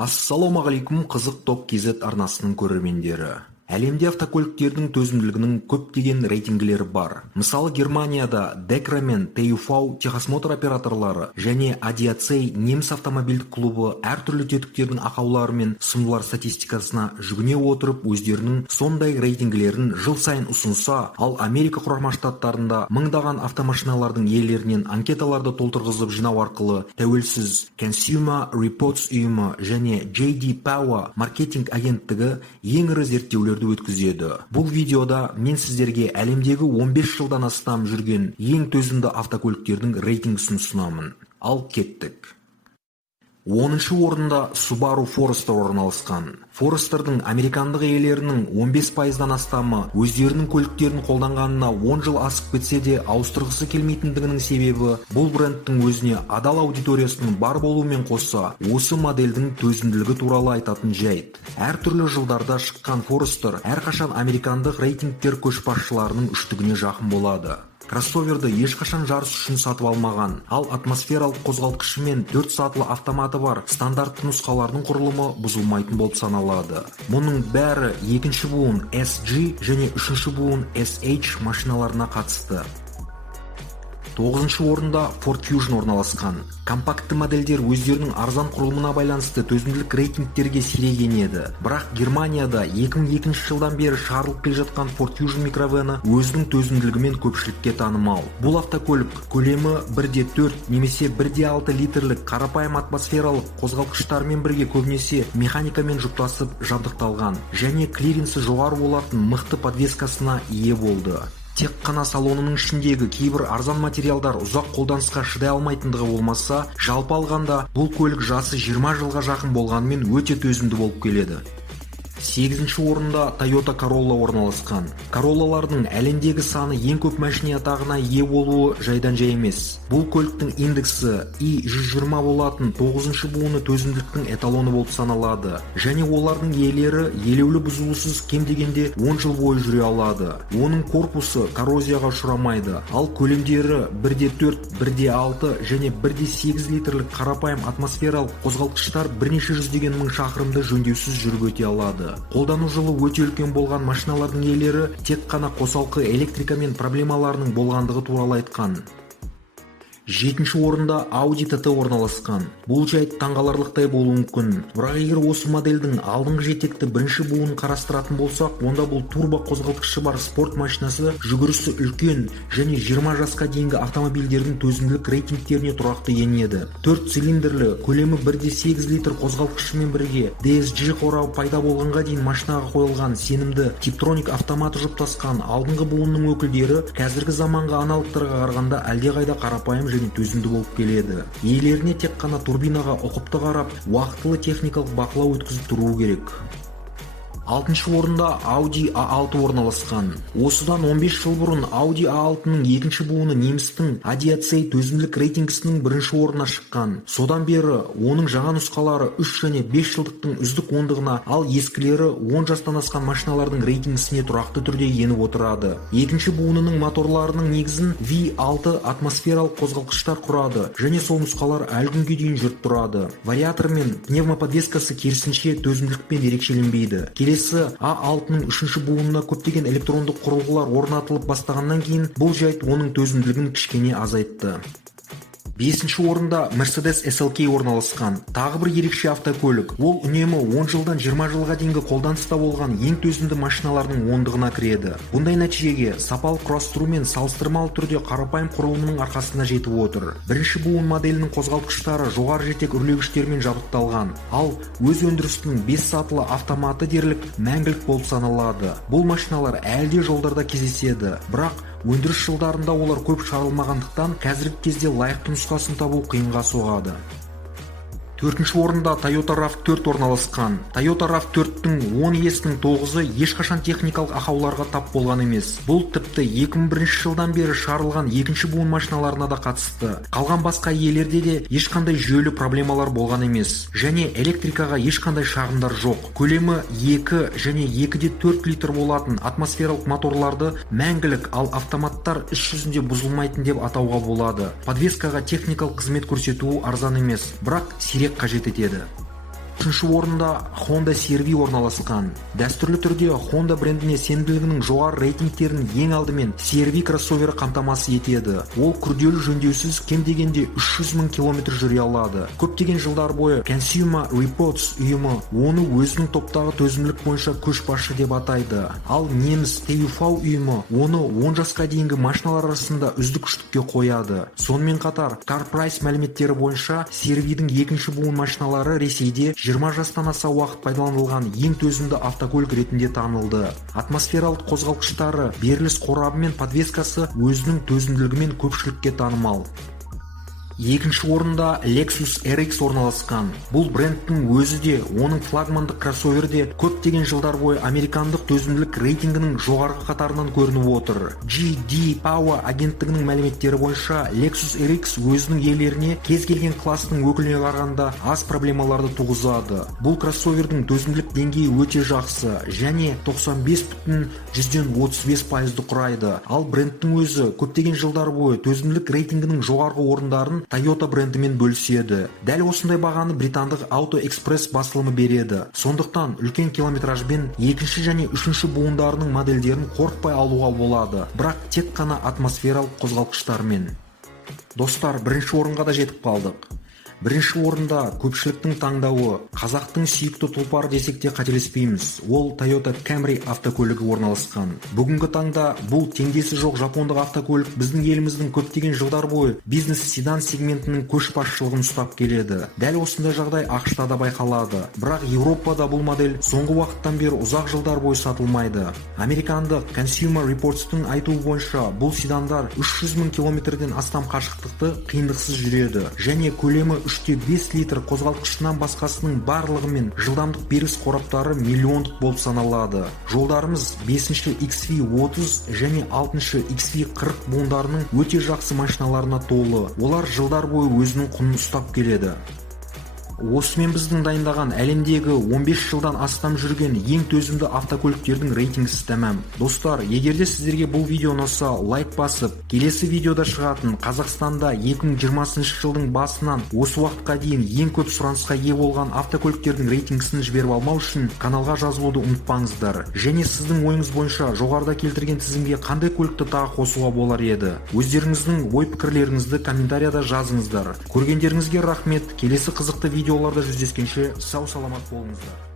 Ассалаумағалейкум қызық топ KZ арнасының көрермендері. Әлемде автокөліктердің төзімділігінің көптеген рейтингілері бар. Мысалы Германияда Декра мен TÜV техосмотр операторлары және Адиацей неміс автомобильдік клубы әртүрлі тетіктердің ақаулары мен сынулар статистикасына жүгіне отырып өздерінің сондай рейтингілерін жыл сайын ұсынса, ал Америка Құрама Штаттарында мыңдаған автомашиналардың иелерінен анкеталарды толтырғызып жинау арқылы тәуелсіз Consumer Reports ұйымы және J.D. Power маркетинг агенттігі ең ірі зерттеулерді өткізеді. Бұл видеода мен сіздерге әлемдегі 15 жылдан астам жүрген ең төзімді автокөліктердің рейтингісін ұсынамын. Ал кеттік. 10-шы орында Subaru Forester орналасқан. Foresterdың американдық иелерінің 15%-дан астамы өздерінің көліктерін қолданғанына 10 жыл асып кетсе де ауыстырғысы келмейтіндігінің себебі бұл брендтің өзіне адал аудиториясының бар болуымен қоса, осы модельдің төзімділігі туралы айтатын жайт. Әртүрлі жылдарда шыққан Forester әрқашан американдық рейтингтер көшбасшыларының үштігіне жақын болады. Кроссоверді ешқашан жарыс үшін сатып алмаған, ал атмосфералық қозғалтқышы мен 4 сатылы автоматы бар стандартты нұсқалардың құрылымы бұзылмайтын болып саналады. Мұның бәрі екінші буын SG және үшінші буын SH машиналарына қатысты. 9-шы орында Ford Fusion орналасқан. Компактты модельдер өздерінің арзан құрылымына байланысты төзімділік рейтингтерге сирек енеді. Бірақ Германияда 2002 жылдан бері шығарылып келе жатқан Ford Fusion микровені өзінің төзімділігімен көпшілікке танымал. Бұл автокөлік көлемі 1.4 немесе 1.6 литрлік қарапайым атмосфералық қозғалтқыштармен бірге көбінесе механикамен жұптасып жабдықталған және клиренсі жоғары болатын мықты подвескасына ие болды. Тек қана салонының ішіндегі кейбір арзан материалдар ұзақ қолданысқа шыдай алмайтындығы болмаса, жалпы алғанда бұл көлік жасы 20 жылға жақын болғанымен өте төзімді болып келеді. 8-ші орында Toyota Corolla орналасқан. Corollалардың әлемдегі саны ең көп машина атағына ие болуы жайдан жай емес. Бұл көліктің индексі I120 болатын 9-шы буыны төзімділіктің эталоны болып саналады. Және олардың иелері елеулі бұзылусыз кем дегенде 10 жыл бойы жүре алады. Оның корпусы коррозияға ұшырамайды, ал көлемдері 1.4, 1.6 және 1.8 литрлік қарапайым атмосфералық қозғалтқыштар бірнеше жүздеген мың шақырымды жөндеусіз жүріп өте алады. Қолдану жылы өте үлкен болған машиналардың иелері тек қана қосалқы электрикамен проблемаларының болғандығы туралы айтқан. 7-ші орында Audi TT орналасқан. Бұл жайт таңғаларлықтай болуы мүмкін. Бірақ егер осы модельдің алдыңғы жетекті бірінші буынын қарастыратын болсақ, онда бұл турбо қозғалтқышы бар спорт машинасы жүгірісі үлкен және 20 жасқа дейінгі автомобильдердің төзімділік рейтингтеріне тұрақты енеді. 4 цилиндрлі, көлемі 1.8 литр қозғалтқышымен бірге DSG қорабы пайда болғанға дейін машинаға қойылған сенімді Tiptronic автоматы жұптасқан алдыңғы буынның өкілдері қазіргі заманғы аналогтарға қарағанда әлдеқайда қарапайым және төзімді болып келеді. Иелеріне тек қана турбинаға ұқыпты қарап, уақытылы техникалық бақылау өткізіп тұруы керек. 6-шы орында Audi A6 орналасқан. Осыдан 15 жыл бұрын Audi A6-ның екінші буыны немістің Адиацей төзімділік рейтингісінің бірінші орнына шыққан. Содан бері оның жаңа нұсқалары 3 және 5 жылдықтың үздік ондығына, ал ескілері 10 жастан асқан машиналардың рейтингісіне тұрақты түрде еніп отырады. Екінші буынының моторларының негізін V6 атмосфералық қозғалтқыштар құрады және сол нұсқалар әлі күнге дейін жүріп тұрады. Вариатор мен пневмоподвескасы керісінше төзімділікпен ерекшеленбейді. Келесі A6-ның үшінші буынына көптеген электрондық құрылғылар орнатылып бастағаннан кейін бұл жайт оның төзімділігін кішкене азайтты. 5-ші орында Mercedes SLK орналасқан. Тағы бір ерекше автокөлік. Ол үнемі 10 жылдан 20 жылға дейінгі қолданыста болған ең төзімді машиналардың ондығына кіреді. Бұндай нәтижеге сапалы құрастырумен салыстырмалы түрде қарапайым құрылымының арқасында жетіп отыр. Бірінші буын моделінің қозғалтқыштары жоғары жетек үрлегіштермен жабдықталған, ал өз өндірісінің 5 сатылы автоматы дерлік мәңгілік болып саналады. Бұл машиналар әлде жолдарда кездеседі, бірақ өндіріс жылдарында олар көп шығарылмағандықтан қазіргі кезде лайықты нұсқасын табу қиынға соғады. 4-ші орында Toyota RAV4 орналасқан. Toyota RAV4-тің 10 иесінің 9-ы ешқашан техникалық ақауларға тап болған емес. Бұл тіпті 2001 жылдан бері шығарылған екінші буын машиналарына да қатысты. Қалған басқа иелерде де ешқандай жүйелі проблемалар болған емес. Және электрикаға ешқандай шағымдар жоқ. Көлемі 2 және 2.4 литр болатын атмосфералық моторларды мәңгілік, ал автоматтар іс жүзінде бұзылмайтын деп атауға болады. Подвескаға техникалық қызмет көрсетуі арзан емес, бірақ сирек қажет етеді. Үшінші орында Honda CR-V орналасқан. Дәстүрлі түрде Honda брендіне сенімділігінің жоғары рейтингтерін ең алдымен CR-V кроссовері қамтамасыз етеді. Ол күрделі жөндеусіз кем дегенде 300 000 км жүре алады. Көптеген жылдар бойы Consumer Reports ұйымы оны өзінің топтағы төзімділік бойынша көшбасшы деп атайды. Ал неміс TÜV ұйымы оны 10 жасқа дейінгі машиналар арасында үздік үштікке қояды. Сонымен қатар CarPrice мәліметтері бойынша CR-V'дің екінші буын машиналары Ресейде 20 жастан аса уақыт пайдаланылған ең төзімді автокөлік ретінде танылды. Атмосфералық қозғалтқыштары, беріліс қорабы мен подвескасы өзінің төзімділігімен көпшілікке танымал. Екінші орында Lexus RX орналасқан. Бұл брендтің өзі де, оның флагмандық кроссовері де көптеген жылдар бойы американдық төзімділік рейтингінің жоғарғы қатарынан көрініп отыр. J.D. Power агенттігінің мәліметтері бойынша Lexus RX өзінің иелеріне кез келген кластың өкіліне қарағанда аз проблемаларды туғызады. Бұл кроссовердің төзімділік деңгейі өте жақсы және 95,35% құрайды. Ал брендтің өзі көптеген жылдар бойы төзімділік рейтингінің жоғарғы орындарын Toyota брендімен бөліседі. Дәл осындай бағаны британдық Auto Express басылымы береді. Сондықтан үлкен километражбен екінші және үшінші буындарының модельдерін қорықпай алуға болады, бірақ тек қана атмосфералық қозғалтқыштармен. Достар, бірінші орынға да жетіп қалдық. Бірінші орында көпшіліктің таңдауы, қазақтың сүйікті тұлпары десек те қателеспейміз. Ол Toyota Camry автокөлігі орналасқан. Бүгінгі таңда бұл теңдесі жоқ жапондық автокөлік біздің еліміздің көптеген жылдар бойы бизнес-седан сегментінің көшбасшылығын ұстап келеді. Дәл осындай жағдай ақш-та да байқалады. Бірақ Еуропада бұл модель соңғы уақыттан бері ұзақ жылдар бойы сатылмайды. Американдық Consumer Reports-тың айтуы бойынша бұл седандар 300 000 км-ден астам қашықтықты қиындықсыз жүреді және көлемі 3,5 литр қозғалтқышынан басқасының барлығымен жылдамдық беріс қораптары миллиондық болып саналады. Жолдарымыз 5-ші XV30 және 6-ші XV40 буындарының өте жақсы машиналарына толы. Олар жылдар бойы өзінің құнын ұстап келеді. Осымен біздің дайындаған әлемдегі 15 жылдан астам жүрген ең төзімді автокөліктердің рейтингісі тәмам. Достар, егерде сіздерге бұл видео ұнаса, лайк басып, келесі видеода шығатын Қазақстанда 2020 жылдың басынан осы уақытқа дейін ең көп сұранысқа ие болған автокөліктердің рейтингісін жіберіп алмау үшін каналға жазылуды ұмытпаңыздар. Және сіздің ойыңыз бойынша жоғарыда келтірген тізімге қандай көлікті тағы қосуға болар еді? Өздеріңіздің ой-пікірлеріңізді комментарияда жазыңыздар. Көргендеріңізге рахмет. Келесі қызықты видеоларда жүздескенше сау саламат болыңыздар.